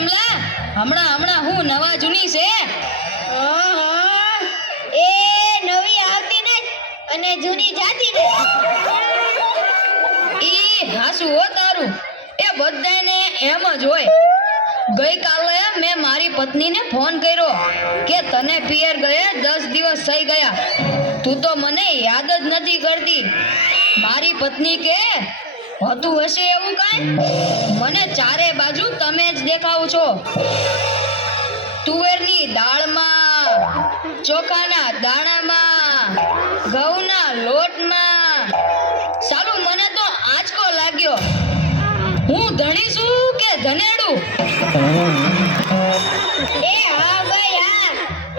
કમલા હમણાં હું નવા જૂની છે? એ નવી આવતી ને અને જૂની જાતી ને. ઈ હાસુ હો તારું, એ બધાને એમ જ હોય. ગઈકાલે મેં મારી પત્નીને ફોન કર્યો કે તને પિયર ગયે 10 દિવસ થઈ ગયા, તું તો મને યાદ જ નથી કરતી. મારી પત્ની કે હોતું હશે એવું કાંઈ, મને ચારે બાજુ તમે જ દેખાવ છો. તુવેરની દાળમાં, ચોખાના દાણામાં, ઘઉંના લોટમાં. સાલું મને તો આંચકો લાગ્યો. હું ધણી છું કે ધનેડું? એ હા ભાઈ હા,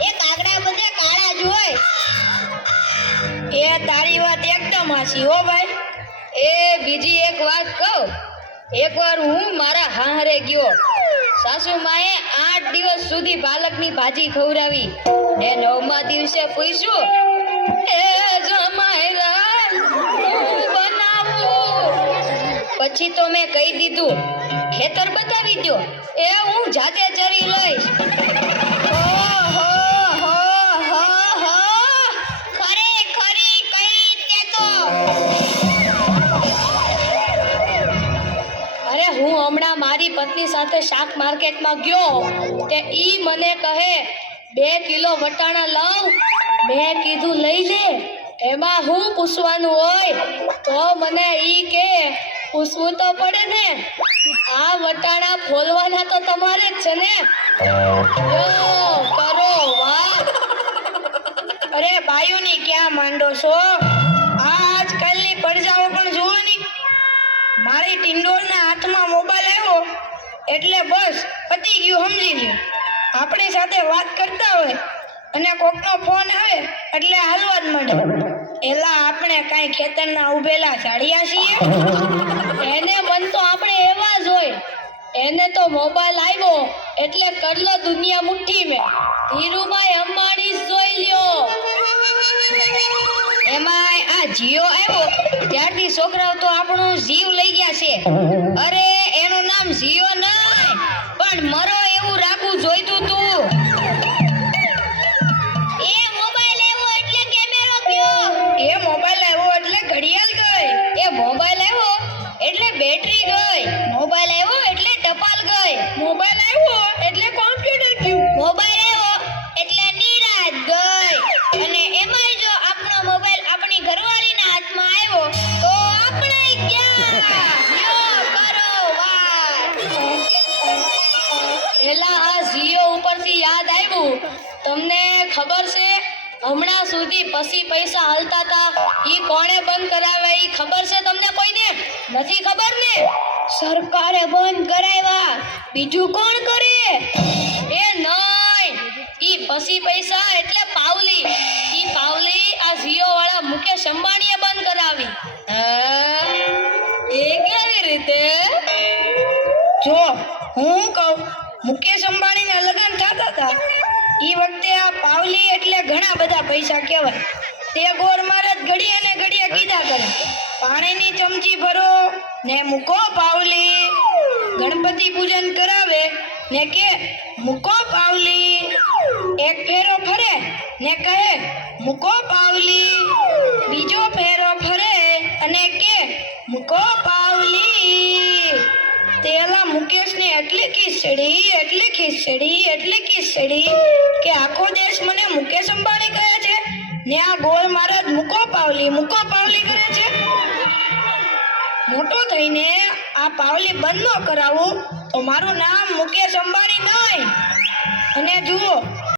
એ કાગડા બધે કાળા જ હોય. એ તારી વાત એકદમ હાચી હો ભાઈ. એ બીજી એક વાત કહું. એકવાર હું મારા હાહરે ગયો. સાસુ માએ 8 દિવસ સુધી પાલકની ભાજી ખવડાવી ને 9મા દિવસે પૂછ્યું, એ જમાઈલા હું બનાવું? પછી તો મેં કહી દીધું, ખેતર બતાવી દો, એ હું જાતે ચરી લઈશ. હું હમણાં મારી પત્ની સાથે શાક માર્કેટમાં ગયો તે ઈ મને કહે 2 કિલો વટાણા લાવ. મેં કીધું લઈ લે, એમાં હું પૂછવાનું હોય? તો મને ઈ કે પૂછવું તો પડે ને, આ વટાણા ફોલવાના તો તમારે જ છે ને. યો કરો વાહ. અરે બાયુની ક્યાં માંડો છો? આજકાલની પડજાઓ પણ જુઓ ની. મારી ટિંડોળના હાથમાં મોબાઈલ આવ્યો એટલે બસ પતી ગયું, સમજી લ્યો. આપણી સાથે વાત કરતા હોય અને કોકનો ફોન આવે એટલે હાલવા જ મળે. એલા આપણે કાંઈ ખેતરના ઉભેલા ઝાડિયા છીએ? એને મન તો આપણે એવા જ હોય. એને તો મોબાઈલ આવ્યો એટલે કરલો દુનિયા મુઠ્ઠી મેં. ધીરુભાઈ અંબાણી જોઈ લ્યો. એમાં આ જીઓ આવ્યો ત્યારથી છોકરાઓ તો આપણો જીવ લઈ ગયા છે. અરે એનું નામ જીઓ નહીં પણ મરો એવું રાખવું જોઈતું તું. એ મોબાઈલ આવ્યો એટલે કેમેરો ગયો. એ મોબાઈલ આવ્યો એટલે ઘડિયાળ ગઈ. એ મોબાઈલ આવ્યો એટલે બેટરી ગઈ. મોબાઈલ આવ્યો એટલે ટપાલ ગઈ. મોબાઈલ આવ્યો એટલે કોમ્પ્યુટર ગયું. મોબાઈલ આવ્યો એટલે નિરાત ગઈ. અને એમાં જો આપણો મોબાઈલ આપણી ઘરવાળીના હાથમાં આવ્યો તો આપણે ક્યાં? યો કરો વાત. એલા આ જીઓ ઉપરથી યાદ આવ્યું, તમને ખબર છે હમણાં સુધી પછી પૈસા હાલતા હતા ઈ કોણે બંધ કરાવ્યા? ઈ ખબર છે તમને કોઈને? નથી ખબર ને? સરકારે બંધ કરાવ્યા. બીજું કોણ કરે? એ નહીં, ઈ પછી પૈસા એટલે પાવલી. ઈ પાવલી આ જીઓ વાળા મુકેશ અંબાણીએ બંધ કરાવી. એ કેવી રીતે? જો હું કહું, મુકેશ અંબાણીના લગ્ન થતા હતા ઈ વખતે આ પાવલી એટલે ઘણા બધા પૈસા કહેવાય. તે ગોળ મારે ઘડીએ ને ઘડીએ કીધા કરે, પાણીની ચમચી ભરો ને મૂકો પાવલી. ગણપતિ પૂજન કરાવે ને કે મૂકો પાવલી. એક ફેરો ફરે ને કહે મૂકો પાવલી. બીજો ફેરો ફરે અને કે મૂકો પાવલી. તેલા મુકેશને એટલી ખીચડી કે આખો દેશ મને મુકેશ અંબાણી કહે છે ને આ ગોળ મહારાજ મૂકો પાવલી કરે છે. મોટો થઈને આ પાવલી બંધ ન કરાવું તો મારું નામ મુકેશ અંબાણી નહીં. અને જુઓ